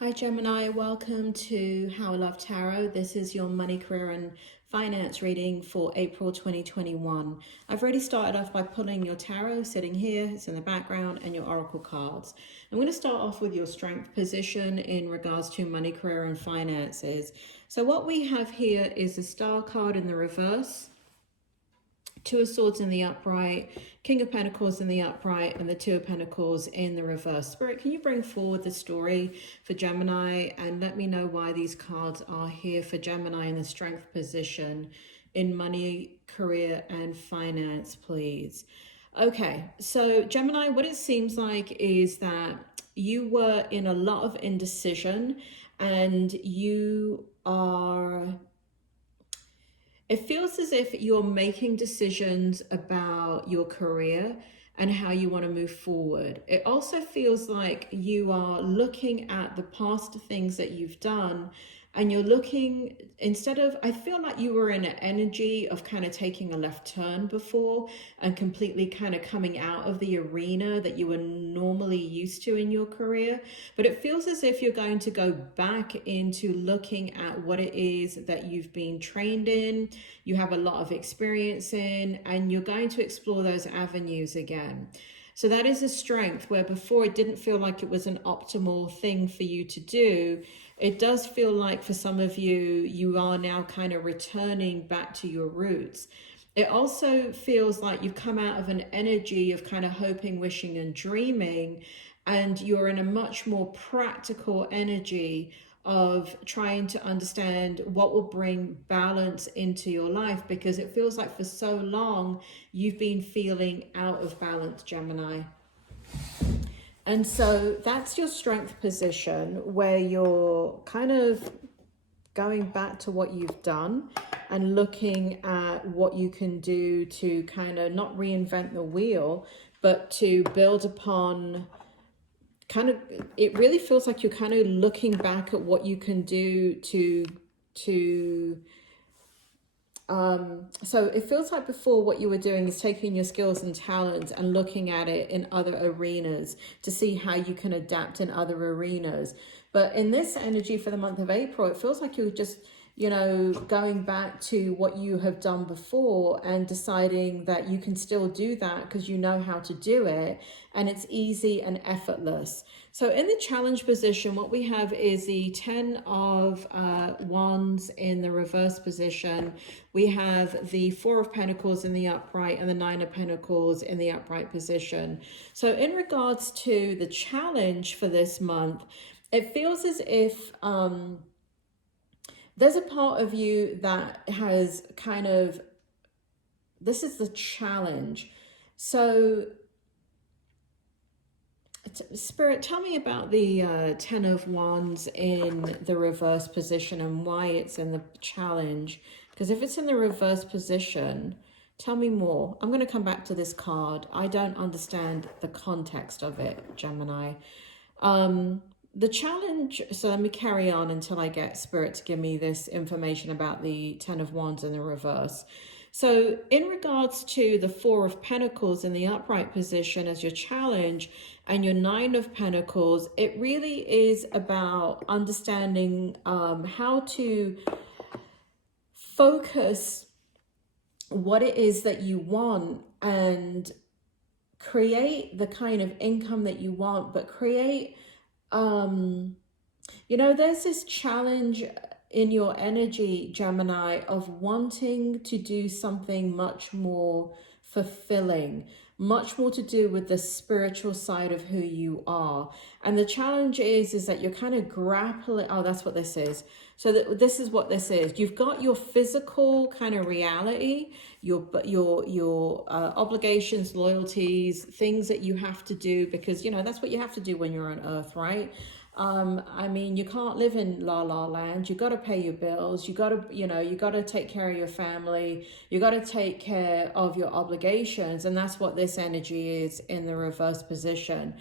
Hi Gemini, welcome to How I Love Tarot. This is your money, career and finance reading for April 2021. I've already started off by pulling your tarot sitting here, it's in the background, and your oracle cards. I'm going to start off with your strength position in regards to money, career and finances. So what we have here is the Star card in the reverse, Two of Swords in the upright, King of Pentacles in the upright, and the Two of Pentacles in the reverse. Spirit, can you bring forward the story for Gemini and let me know why these cards are here for Gemini in the strength position in money, career, and finance, please? Okay, so Gemini, what it seems like is that you were in a lot of indecision and you are... It feels as if you're making decisions about your career and how you want to move forward. It also feels like you are looking at the past things that you've done and you're looking, instead of, I feel like you were in an energy of kind of taking a left turn before and completely kind of coming out of the arena that you were normally used to in your career. But it feels as if you're going to go back into looking at what it is that you've been trained in, you have a lot of experience in, and you're going to explore those avenues again. So that is a strength where before it didn't feel like it was an optimal thing for you to do. It does feel like for some of you, you are now kind of returning back to your roots. It also feels like you've come out of an energy of kind of hoping, wishing, and dreaming, and you're in a much more practical energy of trying to understand what will bring balance into your life, because it feels like for so long you've been feeling out of balance, Gemini. And so that's your strength position where you're kind of going back to what you've done and looking at what you can do to kind of not reinvent the wheel, but to build upon kind of, it really feels like you're kind of looking back at what you can do so it feels like before what you were doing is taking your skills and talents and looking at it in other arenas to see how you can adapt in other arenas. But in this energy for the month of April, it feels like you're just, you know, going back to what you have done before and deciding that you can still do that because you know how to do it and it's easy and effortless. So in the challenge position, what we have is the 10 of Wands in the reverse position. We have the 4 of Pentacles in the upright and the 9 of Pentacles in the upright position. So in regards to the challenge for this month, it feels as if there's a part of you that has kind of, this is the challenge. So Spirit, tell me about the 10 of Wands in the reverse position and why it's in the challenge. Because if it's in the reverse position, tell me more. I'm going to come back to this card. I don't understand the context of it, Gemini. The challenge, so let me carry on until I get Spirit to give me this information about the 10 of Wands in the reverse. So in regards to the 4 of Pentacles in the upright position as your challenge and your 9 of Pentacles, it really is about understanding how to focus what it is that you want and create the kind of income that you want, but create you know, there's this challenge in your energy, Gemini, of wanting to do something much more fulfilling, much more to do with the spiritual side of who you are. And the challenge is that you're kind of grappling. Oh, that's what this is. So this is what this is. You've got your physical kind of reality, your obligations, loyalties, things that you have to do because, you know, that's what you have to do when you're on Earth, right? I mean, you can't live in la la land. You got to pay your bills. You got to, you know, you got to take care of your family. You got to take care of your obligations. And that's what this energy is in the reverse position.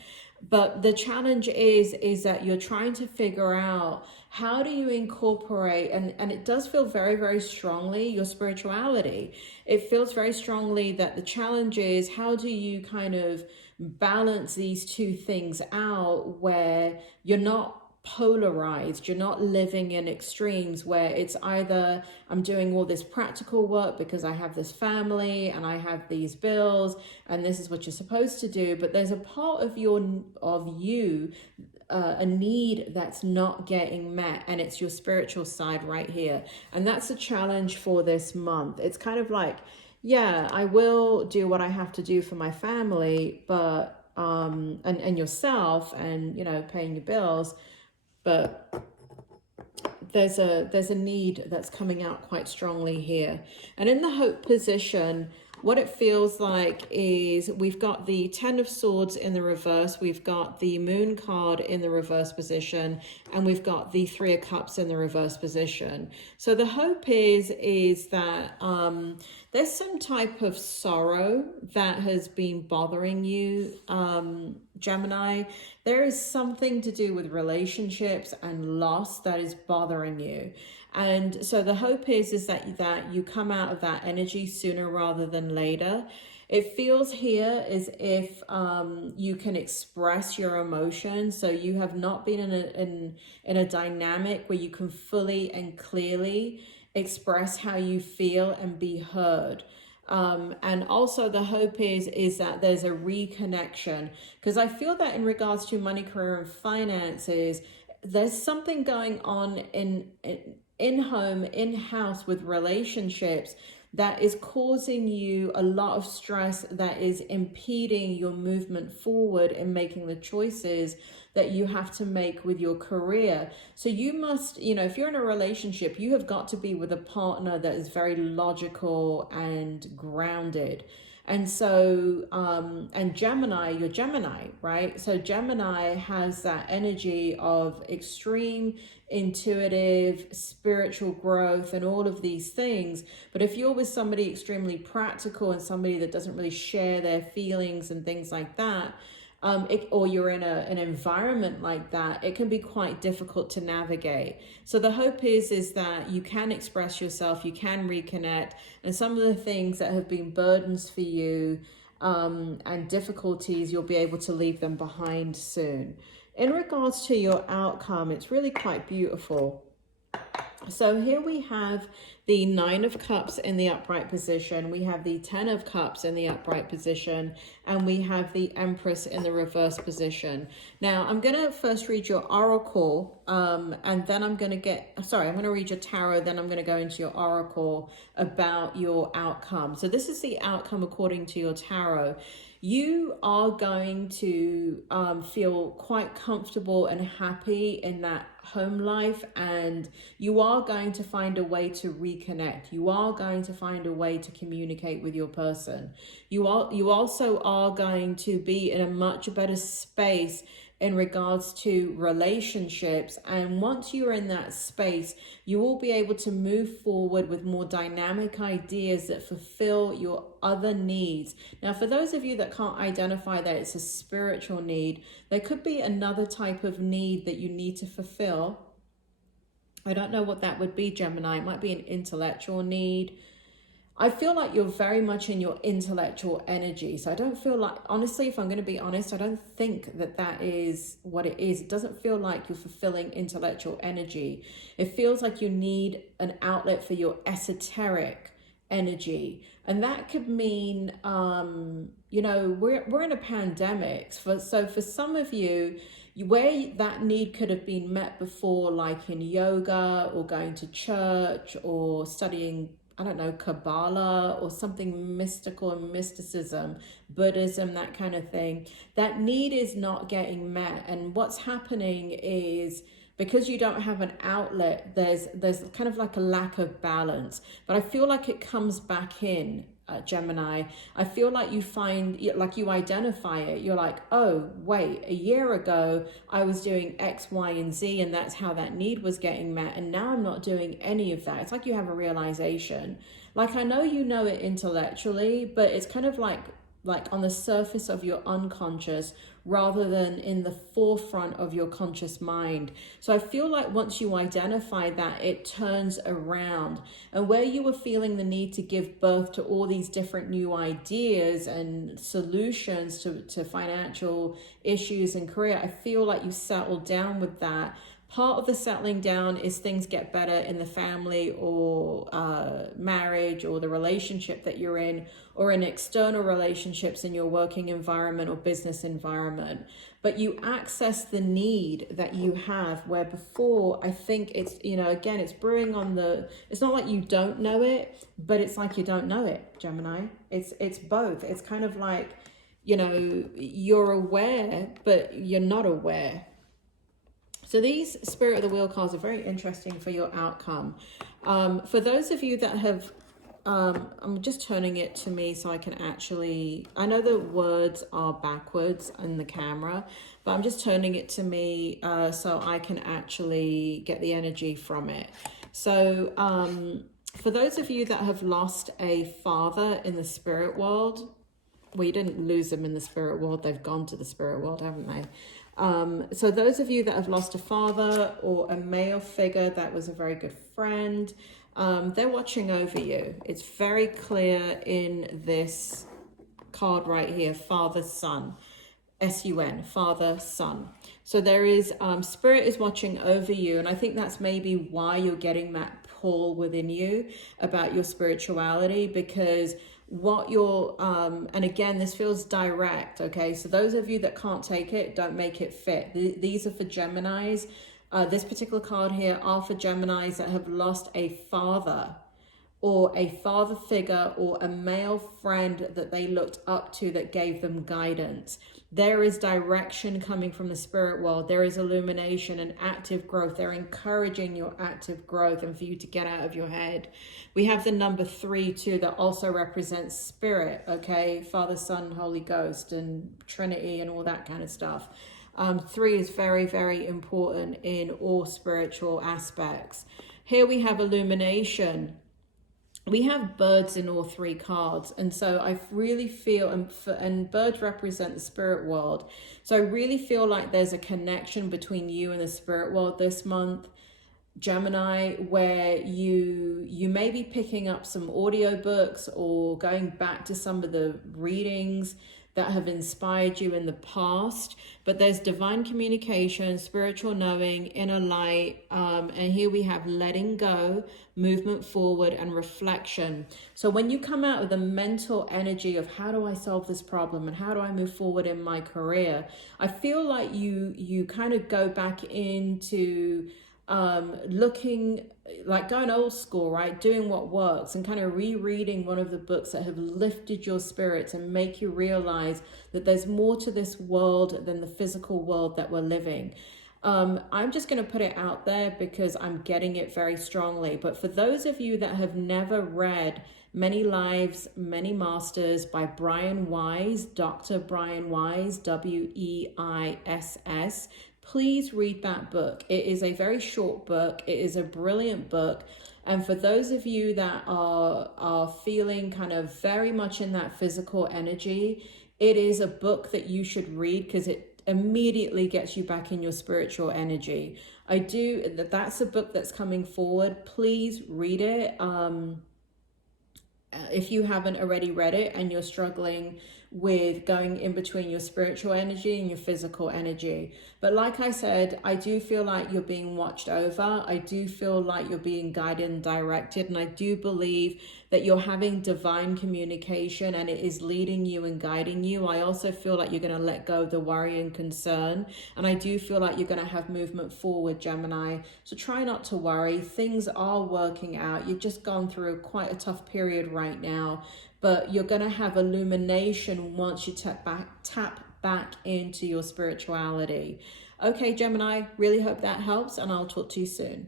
But the challenge is that you're trying to figure out how do you incorporate, and it does feel very, very strongly, your spirituality. It feels very strongly that the challenge is how do you kind of balance these two things out where you're not polarized. You're not living in extremes where it's either I'm doing all this practical work because I have this family and I have these bills and this is what you're supposed to do, but there's a part of you, a need that's not getting met, and it's your spiritual side right here. And that's a challenge for this month. It's kind of like, yeah, I will do what I have to do for my family, but and yourself, and you know, paying your bills, but there's a need that's coming out quite strongly here. And in the hope position, what it feels like is we've got the Ten of Swords in the reverse, we've got the Moon card in the reverse position, and we've got the Three of Cups in the reverse position. So the hope is that there's some type of sorrow that has been bothering you, Gemini. There is something to do with relationships and loss that is bothering you. And so the hope is that you come out of that energy sooner rather than later. It feels here as if you can express your emotions. So you have not been in a dynamic where you can fully and clearly express how you feel and be heard. And also the hope is that there's a reconnection, because I feel that in regards to money, career, and finances, there's something going on in home, in house, with relationships that is causing you a lot of stress, that is impeding your movement forward in making the choices that you have to make with your career. So you must, you know, if you're in a relationship, you have got to be with a partner that is very logical and grounded. And so, and Gemini, you're Gemini, right? So Gemini has that energy of extreme intuitive, spiritual growth and all of these things. But if you're with somebody extremely practical and somebody that doesn't really share their feelings and things like that, or you're in an environment like that, it can be quite difficult to navigate. So the hope is that you can express yourself, you can reconnect, and some of the things that have been burdens for you and difficulties, you'll be able to leave them behind soon. In regards to your outcome, it's really quite beautiful. So here we have the Nine of Cups in the upright position, we have the Ten of Cups in the upright position, and we have the Empress in the reverse position. Now, I'm going to first read your oracle, and then I'm going to read your tarot, then I'm going to go into your oracle about your outcome. So this is the outcome according to your tarot. You are going to feel quite comfortable and happy in that home life, and you are going to find a way to reconnect. You are going to find a way to communicate with your person. You also are going to be in a much better space in regards to relationships, and once you're in that space, you will be able to move forward with more dynamic ideas that fulfill your other needs. Now, for those of you that can't identify that it's a spiritual need, there could be another type of need that you need to fulfill. I don't know what that would be, Gemini. It might be an intellectual need. I feel like you're very much in your intellectual energy. So I don't feel like, honestly, if I'm going to be honest, I don't think that that is what it is. It doesn't feel like you're fulfilling intellectual energy. It feels like you need an outlet for your esoteric energy. And that could mean, you know, we're in a pandemic. So for some of you, where that need could have been met before, like in yoga or going to church or studying, I don't know, Kabbalah or something mystical and mysticism, Buddhism, that kind of thing, that need is not getting met. And what's happening is, because you don't have an outlet, there's kind of like a lack of balance. But I feel like it comes back in, Gemini. I feel like you find, like you identify it. You're like, oh, wait, a year ago, I was doing X, Y, and Z, and that's how that need was getting met. And now I'm not doing any of that. It's like you have a realization. Like, I know you know it intellectually, but it's kind of like on the surface of your unconscious rather than in the forefront of your conscious mind. So I feel like once you identify that, it turns around. And where you were feeling the need to give birth to all these different new ideas and solutions to financial issues and career, I feel like you settled down with that. Part of the settling down is things get better in the family or marriage or the relationship that you're in, or in external relationships in your working environment or business environment. But you access the need that you have, where before, I think it's, you know, again, it's brewing on the, it's not like you don't know it, but it's like you don't know it, Gemini. It's both. It's kind of like, you know, you're aware, but you're not aware. So these Spirit of the Wheel cards are very interesting for your outcome. For those of you that have, I'm just turning it to me so I can actually, I know the words are backwards in the camera, but I'm just turning it to me so I can actually get the energy from it. So for those of you that have lost a father in the spirit world, well, you didn't lose them in the spirit world, they've gone to the spirit world, haven't they? So those of you that have lost a father or a male figure that was a very good friend, they're watching over you. It's very clear in this card right here, father, son, S-U-N, father, son. So there is, spirit is watching over you. And I think that's maybe why you're getting that pull within you about your spirituality, because what you're, and again, this feels direct, okay? So those of you that can't take it, don't make it fit. These are for Geminis. This particular card here are for Geminis that have lost a father or a father figure or a male friend that they looked up to that gave them guidance. There is direction coming from the spirit world. There is illumination and active growth. They're encouraging your active growth and for you to get out of your head. We have the number 3 too that also represents spirit, okay? Father, Son, Holy Ghost and Trinity and all that kind of stuff. 3 is very, very important in all spiritual aspects. Here we have illumination. We have birds in all 3 cards, and so I really feel, and birds represent the spirit world, so I really feel like there's a connection between you and the spirit world this month, Gemini, where you may be picking up some audiobooks or going back to some of the readings that have inspired you in the past, but there's divine communication, spiritual knowing, inner light, and here we have letting go, movement forward, and reflection. So when you come out of the mental energy of how do I solve this problem and how do I move forward in my career, I feel like you kind of go back into looking like going old school, right? Doing what works and kind of rereading one of the books that have lifted your spirits and make you realize that there's more to this world than the physical world that we're living. I'm just going to put it out there because I'm getting it very strongly. But for those of you that have never read Many Lives, Many Masters by Brian Weiss, Dr. Brian Weiss, W-E-I-S-S, please read that book. It is a very short book. It is a brilliant book. And for those of you that are feeling kind of very much in that physical energy, it is a book that you should read because it immediately gets you back in your spiritual energy. That's a book that's coming forward. Please read it. If you haven't already read it and you're struggling with going in between your spiritual energy and your physical energy. But like I said, I do feel like you're being watched over. I do feel like you're being guided and directed. And I do believe that you're having divine communication and it is leading you and guiding you. I also feel like you're going to let go of the worry and concern. And I do feel like you're going to have movement forward, Gemini. So try not to worry. Things are working out. You've just gone through quite a tough period right now. But you're going to have illumination once you tap back into your spirituality. Okay, Gemini, really hope that helps, and I'll talk to you soon.